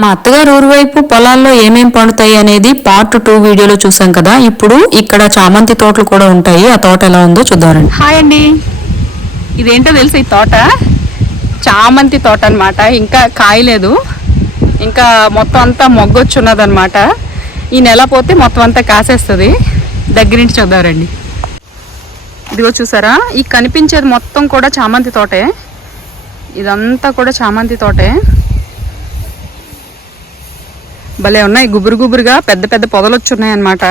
మా అత్తగారు ఊరు వైపు పొలాల్లో ఏమేం పండుతాయి అనేది పార్ట్ టూ వీడియోలో చూసాం కదా. ఇప్పుడు ఇక్కడ చామంతి తోటలు కూడా ఉంటాయి. ఆ తోట ఎలా ఉందో చూద్దామండి హాయ్ అండి. ఇదేంటో తెలుసు ఈ తోట? చామంతి తోట అనమాట ఇంకా కాయలేదు. ఇంకా మొత్తం అంతా మొగ్గొచ్చి ఉన్నదన్నమాట. ఈ నెల పోతే మొత్తం అంతా కాసేస్తుంది. దగ్గర నుంచి చూద్దారండి ఇదిగో చూసారా? ఈ కనిపించేది మొత్తం కూడా చామంతి తోటే. ఇదంతా కూడా చామంతి తోటే. భలే ఉన్నాయి. గుబురు గుబురుగా పెద్ద పెద్ద పొదలు వచ్చున్నాయి అనమాట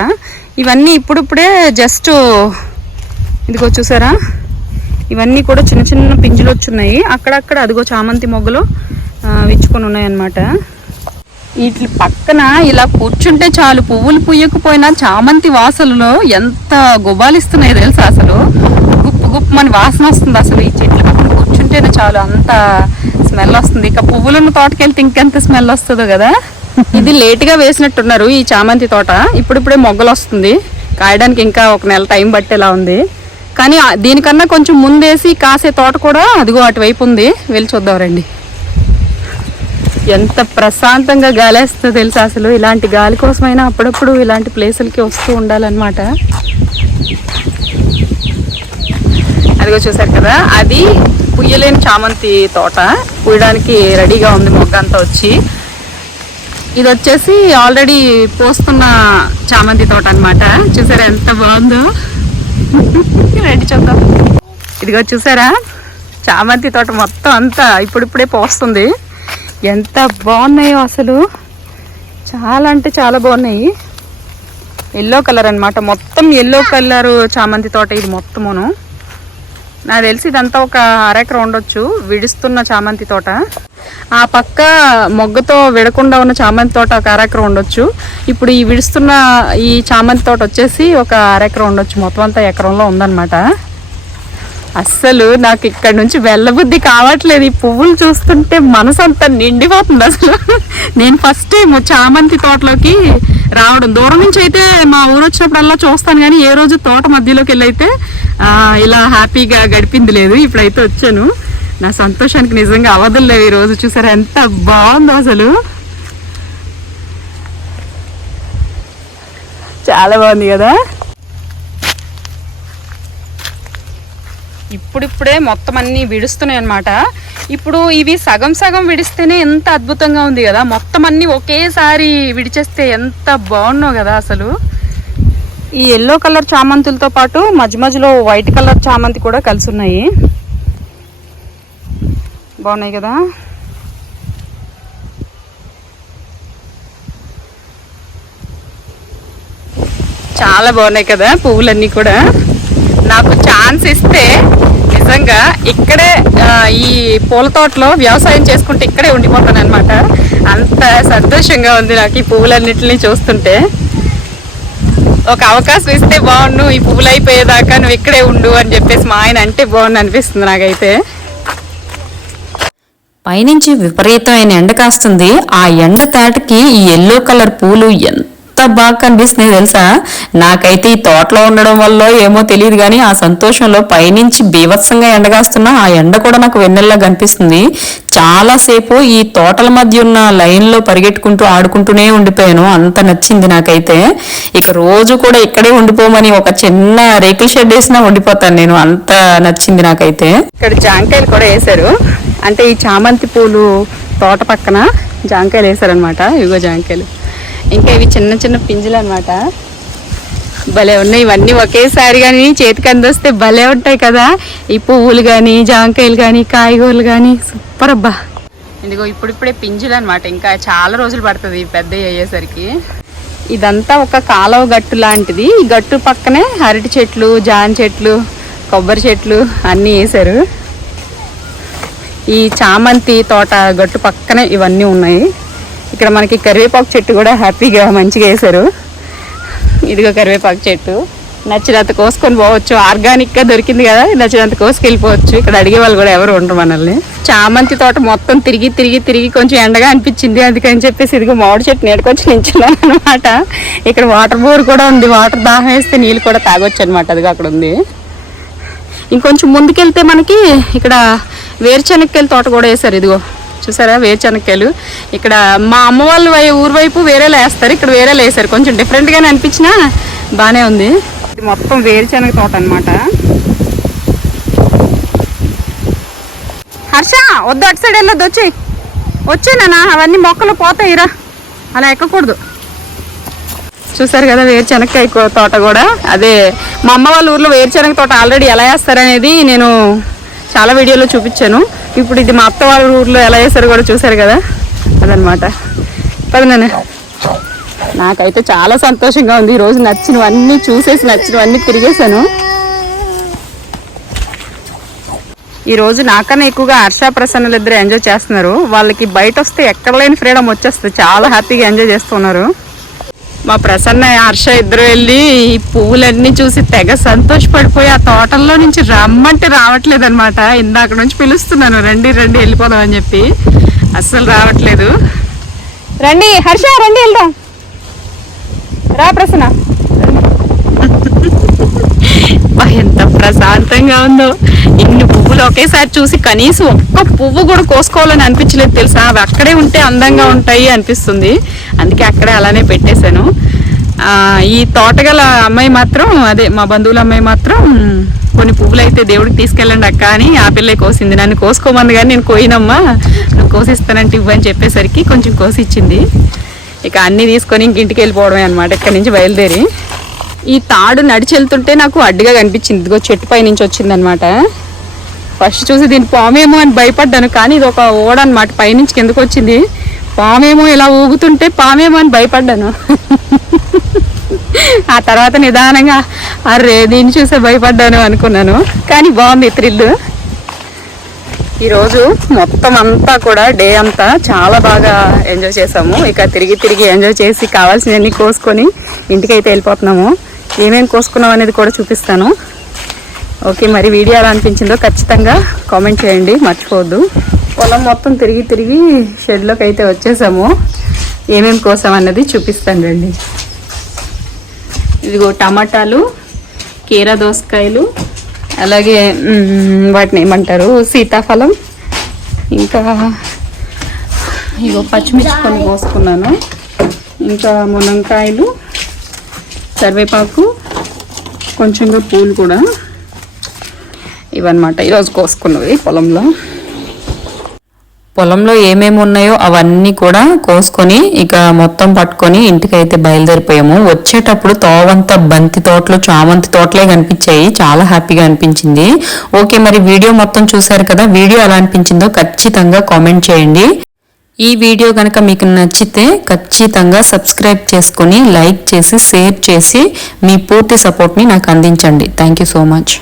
ఇవన్నీ ఇప్పుడిప్పుడే జస్ట్ ఇదిగో చూసారా? ఇవన్నీ కూడా చిన్న చిన్న పింజులు వచ్చున్నాయి. అక్కడక్కడ అదిగో చామంతి మొగ్గలు విచ్చుకొని ఉన్నాయన్నమాట వీటి పక్కన ఇలా కూర్చుంటే చాలు పువ్వులు పుయ్యకపోయినా చామంతి వాసనలో ఎంత గుబాలిస్తున్నాయి తెలుసా అసలు? గుప్పు మన వాసన వస్తుంది అసలు ఈ చెట్ల పక్కన కూర్చుంటేనే చాలు అంత స్మెల్ వస్తుంది. ఇక పువ్వులున్న తోటకెళ్తే ఇంకెంత స్మెల్ వస్తుందో కదా? ఇది లేట్గా వేసినట్టున్నారు ఈ చామంతి తోట. ఇప్పుడిప్పుడే మొగ్గలు వస్తుంది కాయడానికి ఇంకా ఒక నెల టైం పట్టేలా ఉంది. కానీ దీనికన్నా కొంచెం ముందేసి కాసే తోట కూడా అదిగో అటువైపు ఉంది. వెళ్ళి చూద్దాం రండి. ఎంత ప్రశాంతంగా గాలేస్తుందో తెలుసా అసలు. ఇలాంటి గాలి కోసమైనా అప్పుడప్పుడు ఇలాంటి ప్లేసులకి వస్తూ ఉండాలన్నమాట. అదిగో చూసారు కదా అది పుయ్యలేని చామంతి తోట. పుయ్యడానికి రెడీగా ఉంది మొగ్గ అంతా వచ్చి. ఇది వచ్చేసి ఆల్రెడీ పోస్తున్న చామంతి తోట అన్నమాట. చూసారా ఎంత బాగుందో? రెడ్డి చూద్దాం. ఇదిగో చూసారా? చామంతి తోట మొత్తం అంతా ఇప్పుడిప్పుడే పోస్తుంది. ఎంత బాగున్నాయో అసలు. చాలా అంటే చాలా బాగున్నాయి. ఎల్లో కలర్ అనమాట మొత్తం ఎల్లో కలర్ చామంతి తోట ఇది మొత్తమును. నాకు తెలిసి ఇదంతా ఒక అరెకర ఉండొచ్చు విడుస్తున్న చామంతి తోట. ఆ పక్క మొగ్గతో విడకుండా ఉన్న చామంతి తోట ఒక అరెకర ఉండొచ్చు. ఇప్పుడు ఈ విడుస్తున్న ఈ చామంతి తోట వచ్చేసి ఒక అరెకర ఉండొచ్చు మొత్తం అంతా ఎకరంలో ఉందన్నమాట. అస్సలు నాకు ఇక్కడ నుంచి వెళ్ళబుద్ధి కావట్లేదు. ఈ పువ్వులు చూస్తుంటే మనసు అంతా నిండిపోతుంది అసలు. నేను ఫస్ట్ టైం చామంతి తోటలోకి రావడం. దూరం నుంచి అయితే మా ఊరు వచ్చినప్పుడల్లా చూస్తాను కానీ ఏ రోజు తోట మధ్యలోకి వెళ్ళైతే ఇలా హ్యాపీగా గడిపింది లేదు. ఇప్పుడైతే వచ్చాను. నా సంతోషానికి నిజంగా అవధులు లేవు ఈరోజు. చూసారా ఎంత బాగుందో అసలు. చాలా బాగుంది కదా? ఇప్పుడిప్పుడే మొత్తం అన్నీ విడుస్తున్నాయి అనమాట ఇప్పుడు ఇవి సగం సగం విడిస్తేనే ఎంత అద్భుతంగా ఉంది కదా. మొత్తం అన్నీ ఒకేసారి విడిచేస్తే ఎంత బాగున్నావు కదా అసలు. ఈ ఎల్లో కలర్ చామంతులతో పాటు మధ్య మధ్యలో వైట్ కలర్ చామంతి కూడా కలిసి ఉన్నాయి బాగున్నాయి కదా? చాలా బాగున్నాయి కదా పువ్వులన్నీ కూడా. నాకు ఛాన్స్ ఇస్తే నిజంగా ఇక్కడే ఈ పూల తోటలో వ్యవసాయం చేసుకుంటే ఇక్కడే ఉండిపోతాను అనమాట అంత సంతోషంగా ఉంది నాకు ఈ పువ్వులన్నింటినీ చూస్తుంటే. ఒక అవకాశం ఇస్తే బాగుండు ఈ పువ్వులు అయిపోయేదాకా నువ్వు ఇక్కడే ఉండు అని చెప్పేసి మా ఆయన అంటే బాగుండు అనిపిస్తుంది నాకైతే. పైనుంచి విపరీతమైన ఎండ కాస్తుంది. ఆ ఎండ తాటికి ఈ ఎల్లో కలర్ పూలు ఎంత బాగా కనిపిస్తున్నాయి తెలుసా? నాకైతే ఈ తోటలో ఉండడం వల్ల ఏమో తెలియదు కానీ ఆ సంతోషంలో పైనుంచి బీభత్సంగా ఎండగాస్తున్నా ఆ ఎండ కూడా నాకు వెన్నెల్లా కనిపిస్తుంది. చాలాసేపు ఈ తోటల మధ్య ఉన్న లైన్లో పరిగెట్టుకుంటూ ఆడుకుంటూనే ఉండిపోయాను. అంత నచ్చింది నాకైతే. ఇక రోజు కూడా ఇక్కడే ఉండిపోమని ఒక చిన్న రేకుల షెడ్ వేసినా ఉండిపోతాను నేను. అంత నచ్చింది నాకైతే. ఇక్కడ జాంకాయలు కూడా వేశారు. అంటే ఈ చామంతి పూలు తోట పక్కన జాంకాయలు వేశారనమాట యుగ జాంకాయలు. ఇంకా ఇవి చిన్న చిన్న పింజులు అనమాట భలే ఉన్నాయి ఇవన్నీ ఒకేసారి కానీ చేతికి అందొస్తే భలే ఉంటాయి కదా. ఈ పువ్వులు కానీ జాంకాయలు కానీ కాయగూరలు కానీ సూపర్ అబ్బా. ఇదిగో ఇప్పుడిప్పుడే పింజులు అనమాట ఇంకా చాలా రోజులు పడుతుంది పెద్ద అయ్యేసరికి. ఇదంతా ఒక కాలువ గట్టు లాంటిది. ఈ గట్టు పక్కనే అరటి చెట్లు జాన్ చెట్లు కొబ్బరి చెట్లు అన్నీ వేశారు. ఈ చామంతి తోట గట్టు పక్కనే ఇవన్నీ ఉన్నాయి. ఇక్కడ మనకి కరివేపాకు చెట్టు కూడా హ్యాపీగా మంచిగా వేశారు. ఇదిగో కరివేపాకు చెట్టు. నచ్చినంత కోసుకొని పోవచ్చు. ఆర్గానిక్గా దొరికింది కదా నచ్చినంత కోసుకెళ్ళిపోవచ్చు. ఇక్కడ అడిగే వాళ్ళు కూడా ఎవరు ఉండరు మనల్ని. చామంతి తోట మొత్తం తిరిగి తిరిగి తిరిగి కొంచెం ఎండగా అనిపించింది. అందుకని చెప్పేసి ఇదిగో మామిడి చెట్టు నేడుకొచ్చి నించున్నాను అనమాట ఇక్కడ వాటర్ బోర్ కూడా ఉంది. వాటర్ దాహం వేస్తే నీళ్ళు కూడా తాగొచ్చు అనమాట అదిగో అక్కడ ఉంది. ఇంకొంచెం ముందుకెళ్తే మనకి ఇక్కడ వేరుశనక్కాయల తోట కూడా వేశారు. ఇదిగో. చూసారా వేరుశనక్కాయలు ఇక్కడ మా అమ్మ వాళ్ళ ఊరు వైపు వేరేలా వేస్తారు ఇక్కడ వేరేలా వేస్తారు కొంచెం డిఫరెంట్గానే అనిపించినా బాగానే ఉంది. ఇది మొత్తం వేరుశనగ తోట అనమాట హర్ష వద్దు అటు సైడ్ వెళ్ళొద్దు వచ్చి వచ్చే నాన్న అవన్నీ మొక్కలు పోతాయిరా అలా ఎక్కకూడదు. చూసారు కదా వేరుశనగకాయ కూ- తోట కూడా. అదే మా అమ్మ వాళ్ళ ఊర్లో వేరుశనగ తోట ఆల్రెడీ ఎలా వేస్తారనేది నేను చాలా వీడియోలో చూపించాను. ఇప్పుడు ఇది మా అత్త వాళ్ళ ఊర్లో ఎలా వేస్తారో కూడా చూసారు కదా? అదనమాట పది నాకైతే చాలా సంతోషంగా ఉంది. ఈరోజు నచ్చినవన్నీ చూసేసి నచ్చినవన్నీ తిరిగేశాను. ఈ రోజు నాకన్నా ఎక్కువగా హర్ష ప్రసన్నలు ఇద్దరు ఎంజాయ్ చేస్తున్నారు. వాళ్ళకి బయట వస్తే ఎక్కడ లేని ఫ్రీడమ్ వచ్చేస్తుంది. చాలా హ్యాపీగా ఎంజాయ్ చేస్తున్నారు మా ప్రసన్న హర్ష ఇద్దరు వెళ్ళి ఈ పువ్వులన్నీ చూసి తెగ సంతోషపడిపోయి ఆ తోటల్లో నుంచి రమ్మంటే రావట్లేదు అనమాట ఇందాక నుంచి పిలుస్తున్నాను రండి రండి వెళ్ళిపోదాం అని చెప్పి. అస్సలు రావట్లేదు. రండి హర్ష రండి వెళ్దాం. రా ప్రసన్న. ఎంత ప్రశాంతంగా ఉందో. ఇన్ని పువ్వులు ఒకేసారి చూసి కనీసం ఒక్క పువ్వు కూడా కోసుకోవాలని అనిపించలేదు తెలుసా? అవి అక్కడే ఉంటే అందంగా ఉంటాయి అనిపిస్తుంది. అందుకే అక్కడే అలానే పెట్టేశాను. ఈ తోటగల అమ్మాయి మాత్రం అదే మా బంధువుల అమ్మాయి మాత్రం కొన్ని పువ్వులు అయితే దేవుడికి తీసుకెళ్ళండి అక్క అని ఆ పిల్లే కోసింది. నన్ను కోసుకోమంది కానీ నేను కోయినమ్మా నువ్వు కోసిస్తానంటే ఇవ్వని చెప్పేసరికి కొంచెం కోసి ఇచ్చింది ఇక అన్నీ తీసుకొని ఇంక ఇంటికి వెళ్ళిపోవడమే అనమాట ఇక్కడి నుంచి బయలుదేరి. ఈ తాడు నడిచి వెళ్తుంటే నాకు అడ్డుగా కనిపించింది. ఇదిగో చెట్టు పై నుంచి వచ్చిందనమాట ఫస్ట్ చూసి దీని పామేమో అని భయపడ్డాను కానీ ఇది ఒక ఓడ అనమాట పైనుంచి కిందకు వచ్చింది పామేమో ఇలా ఊగుతుంటే పామేమో అని భయపడ్డాను. ఆ తర్వాత నిదానంగా అరే దీన్ని చూసే భయపడ్డాను అనుకున్నాను. కానీ బాగుంది థ్రిల్ ఈరోజు మొత్తం అంతా కూడా డే అంతా చాలా బాగా ఎంజాయ్ చేసాము ఇక తిరిగి తిరిగి ఎంజాయ్ చేసి కావాల్సినవన్నీ కోసుకొని ఇంటికి అయితే వెళ్ళిపోతున్నాము. ఏమేమి కోసుకున్నాం అనేది కూడా చూపిస్తాను. ఓకే మరి వీడియో ఎలా అనిపించిందో ఖచ్చితంగా కామెంట్ చేయండి. మర్చిపోవద్దు. పొలం మొత్తం తిరిగి తిరిగి షెడ్లోకి అయితే వచ్చేసాము. ఏమేమి కోసం అన్నది చూపిస్తాను రండి. ఇదిగో టమాటాలు కీర దోసకాయలు అలాగే వాటిని ఏమంటారు? సీతాఫలం ఇంకా ఇగో పచ్చిమిర్చి కొన్ని కోసుకున్నాను. ఇంకా మునంకాయలు కరివేపాకు కొంచెంగా పూలు కూడా ఇవన్నమాట. ఈరోజు కోసుకున్నవి పొలంలో. పొలంలో ఏమేమి ఉన్నాయో అవన్నీ కూడా కోసుకొని ఇక మొత్తం పట్టుకొని ఇంటికైతే బయలుదేరిపోయాము. వచ్చేటప్పుడు తోవంతా బంతి తోటలు చామంతి తోటలే కనిపించాయి. చాలా హ్యాపీగా అనిపించింది. ఓకే మరి వీడియో మొత్తం చూశారు కదా? వీడియో ఎలా అనిపించిందో ఖచ్చితంగా కామెంట్ చేయండి. ఈ వీడియో కనుక మీకు నచ్చితే ఖచ్చితంగా సబ్స్క్రైబ్ చేసుకొని లైక్ చేసి షేర్ చేసి మీ పూర్తి సపోర్ట్ని నాకు అందించండి. Thank you so much.